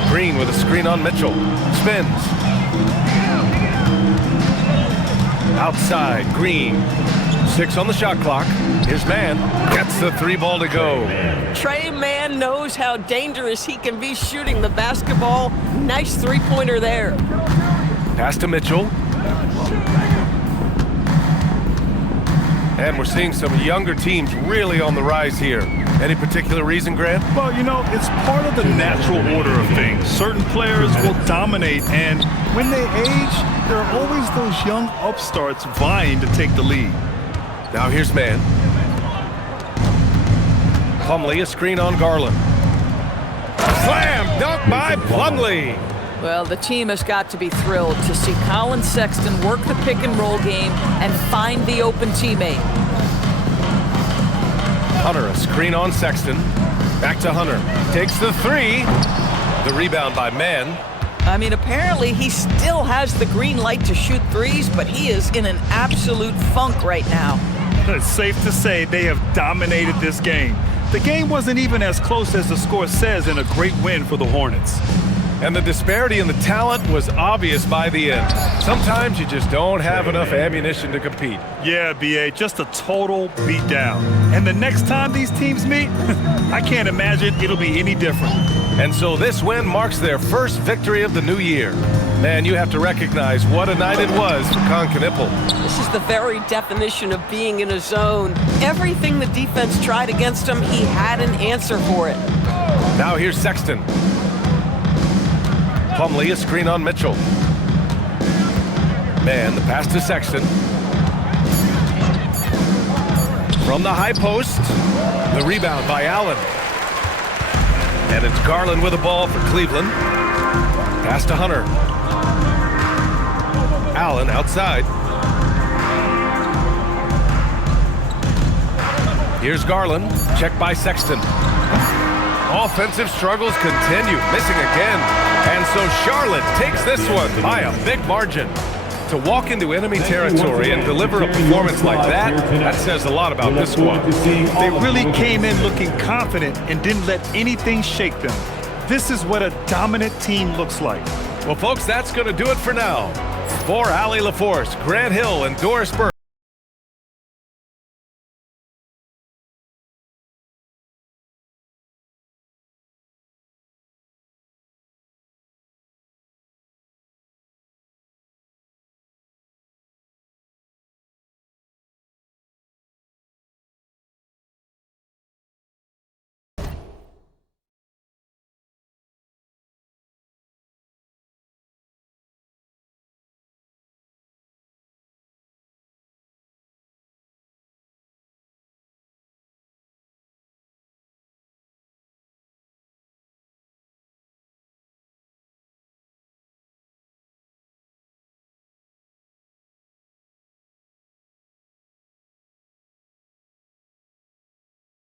Green with a screen on Mitchell. Spins. Outside, Green. 6 on the shot clock. Here's Mann. Gets the 3 ball to go. Trey Mann knows how dangerous he can be shooting the basketball. Nice three-pointer there. Pass to Mitchell. And we're seeing some younger teams really on the rise here. Any particular reason, Grant? Well, you know, it's part of the natural order of things. Certain players will dominate, and when they age, there are always those young upstarts vying to take the lead. Now here's Mann. Plumlee, a screen on Garland. Slam dunk by Plumlee. Well, the team has got to be thrilled to see Colin Sexton work the pick-and-roll game and find the open teammate. Hunter, a screen on Sexton. Back to Hunter. Takes the 3. The rebound by Mann. I mean, apparently he still has the green light to shoot threes, but he is in an absolute funk right now. It's safe to say they have dominated this game. The game wasn't even as close as the score says in a great win for the Hornets. And the disparity in the talent was obvious by the end. Sometimes you just don't have enough ammunition to compete. Yeah, B.A., just a total beatdown. And the next time these teams meet, I can't imagine it'll be any different. And so this win marks their first victory of the new year. Man, you have to recognize what a night it was for Concaniple. This is the very definition of being in a zone. Everything the defense tried against him, he had an answer for it. Now here's Sexton. Plumlee, a screen on Mitchell. Mann, the pass to Sexton. From the high post, the rebound by Allen. And it's Garland with the ball for Cleveland. Pass to Hunter. Allen outside. Here's Garland. Check by Sexton. Offensive struggles continue. Missing again. And so Charlotte takes this one by a big margin. To walk into enemy territory and deliver a performance like that, that says a lot about this squad. They really came in looking confident and didn't let anything shake them. This is what a dominant team looks like. Well, folks, that's going to do it for now. For Allie LaForce, Grant Hill, and Doris Burke.